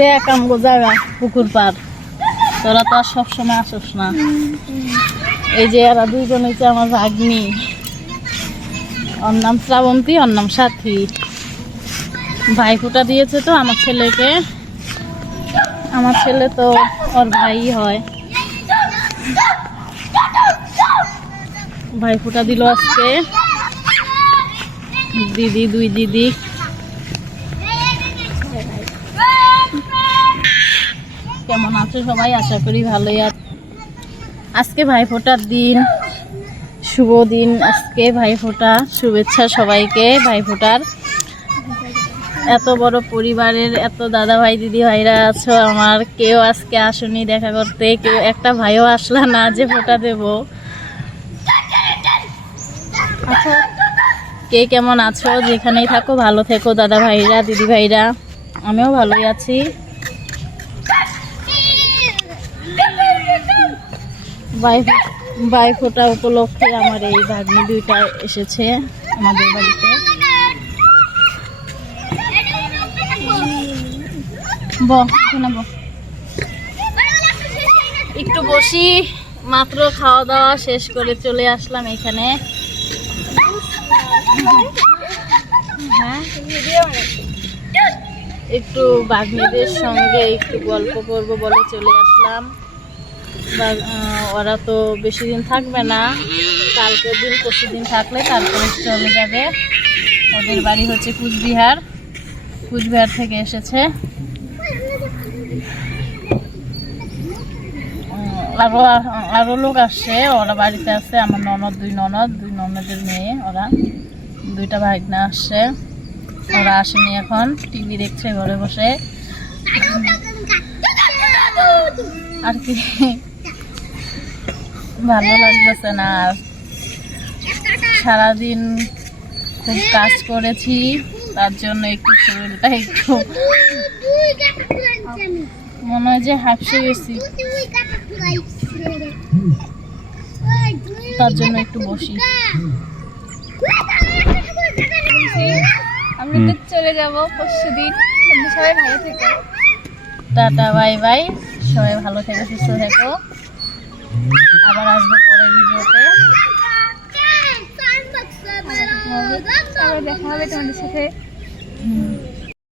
দেখ আমগো যারা পুকুর পার তোরা তো আর সবসময় আসস না। এই যে এরা দুইজন হচ্ছে আমার ভাগ্নি। ওর নাম শ্রাবন্তী, ওর নাম সাথী। ভাই ফুটা দিয়েছে তো আমার ছেলেকে। আমার ছেলে তো ওর ভাই হয়। ভাই ফোঁটা দিল আজকে। দিদি, দুই দিদি। কেমন আছো সবাই? আশা করি ভালোই আছে। আজকে ভাইফোঁটার দিন। শুভ দিন। আজকে ভাইফোঁটা, শুভেচ্ছা সবাইকে ভাইফোঁটার। এত বড় পরিবারের, এত দাদা ভাই দিদি ভাইরা আছো আমার। কেউ আজকে আসুনি দেখা করতে, কেউ, একটা ভাইও আসলা না যে ফোঁটা দেব। কে কেমন আছো? যেখানেই থাকো, ভালো থেকো, দাদা ভাইরা, দিদি ভাইরা। আমিও ভালোই আছি। বাই ফোটা উপলক্ষে আমার এই ভাগ্নি দুইটা এসেছে আমাদের বাড়িতে। একটু বসি, মাত্র খাওয়া দাওয়া শেষ করে চলে আসলাম এখানে। হ্যাঁ? একটু বাগ্নিদের সঙ্গে একটু গল্প করব বলে চলে আসলাম। ওরা তো বেশি দিন থাকবে না। কালকের দিন পরশু দিন থাকলে তারপরে চলে যাবে। ওদের বাড়ি হচ্ছে কুচবিহার। কুচবিহার থেকে এসেছে। উম, আরও আরও লোক আসছে ওরা বাড়িতে আছে। আমার ননদ দুই ননদ দুই ননদের মেয়ে ওরা। দুইটা ভাগনা আসছে। ওরা আসেনি এখন। টিভি দেখছে ঘরে বসে। আর কি? ভালো লাগতেছে না। আর সারাদিন খুব কাজ করেছি। তার জন্য একটু শরীরটা একটু মনে হয় যে হাঁপসে গেছি। তার জন্য একটু বসি। আমি তো চলে যাব পরশু দিন। তোমরা সবাই ভালো থেকো। Tata bye bye. সবাই ভালো থেকো সুস্থ থেকো। আবার আসব পরের ভিডিওতে। দেখা হবে তোমাদের সাথে।